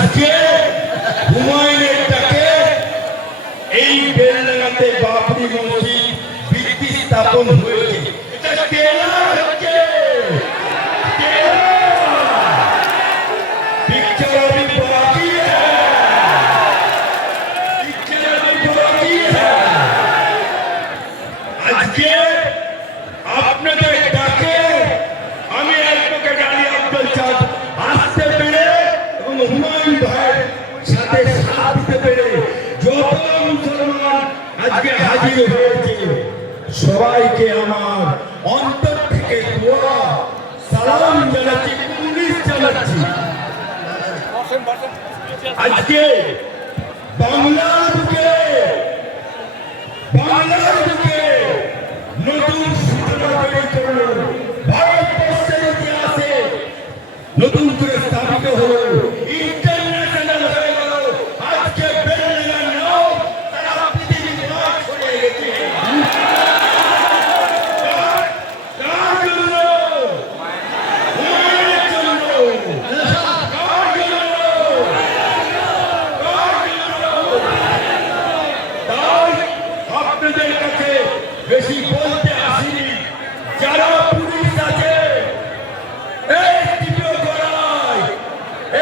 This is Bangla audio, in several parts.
আজকে হুমায়ুনের ডাকে এই বেলডাঙ্গাতে বাবরি মসজিদ ভিত্তি স্থাপন হয়েছে। এটা কেনা হচ্ছে আজকে আপনাদের ডাকে আমি অ্যাডভোকেট আলী আব্দুল চাঁদ আসতে পেরে এবং হুমায়ুন ভাইয়ের সাথে সাথ দিতে পেরে যত মুসলমান আজকে হাজির হয়েছে সবাইকে আমার অন্তর থেকে দোয়া সালাম জানাচ্ছি, পুলিশ জানাচ্ছি। আজকে বাংলার বুকে নতুন সূচনা তৈরি করলো, ভারতবর্ষের ইতিহাসে নতুন করে স্থাপিত হলো, ইন্টারন্যাশনাল হয়ে গেল। আজকে বেলডাঙ্গার নাম তারা পৃথিবীর মাঠ ছড়িয়ে গেছে। কার জন্য? হুমায়ুনের জন্য। কার জন্য? তাই আপনাদের কাছে বেশি বলতে আসিনি। যারা পুলিশ আছে এই তীব্র গলায়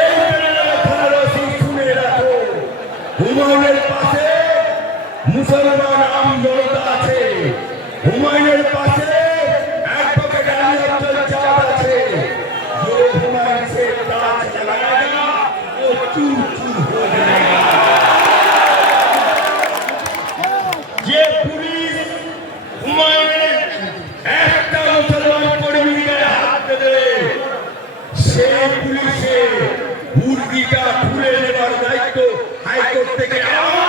এই বেলডাঙ্গা থানার ওসি শুনে রাখো, হুমায়ুনের পাশে মুসলমান আম জনতা আছে, হুমায়ুনের পাশে অ্যাডভোকেট আলী আব্দুল চাঁদ আছে। जो हुमायूं से ताज लगाएगा वो चूर चूर हो जाएगा। ये पुलिस হুমায়ুনের একটা মুসলমান কর্মীর গায়ে হাত দেবে, সেই পুলিশের মুরগিটা খুলে নেবার দায়িত্ব হাইকোর্ট থেকে আমার।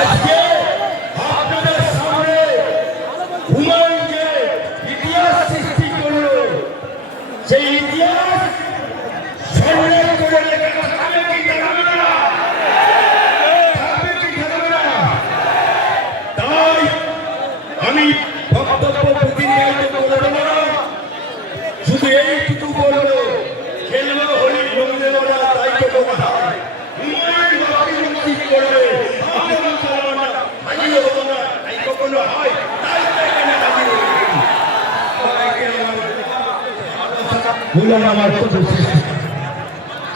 আজকে আপনাদের সামনে হুমায়ুন যে ইতিহাস সৃষ্টি করলো, সেই ইতিহাস সংরক্ষণ করে লেখা থাকবে কি থাকবে না? থাকবে কি থাকবে না? তাই আমি বক্তব্য প্রতিনিয়ত বলবো না, শুধু এইটুকু বলবো, খেলবো হোলি রঙে ওরা তাই তো কথা। হুমায়ুন বাবরি মসজিদ করবে, আমরা মুসলমানরা হাজির হবো না, তাই কখনো হয়? তাই তো এখানে হাজির হয়েছি।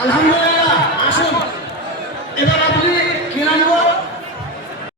আলহামদুলিল্লাহ, আসুন এবার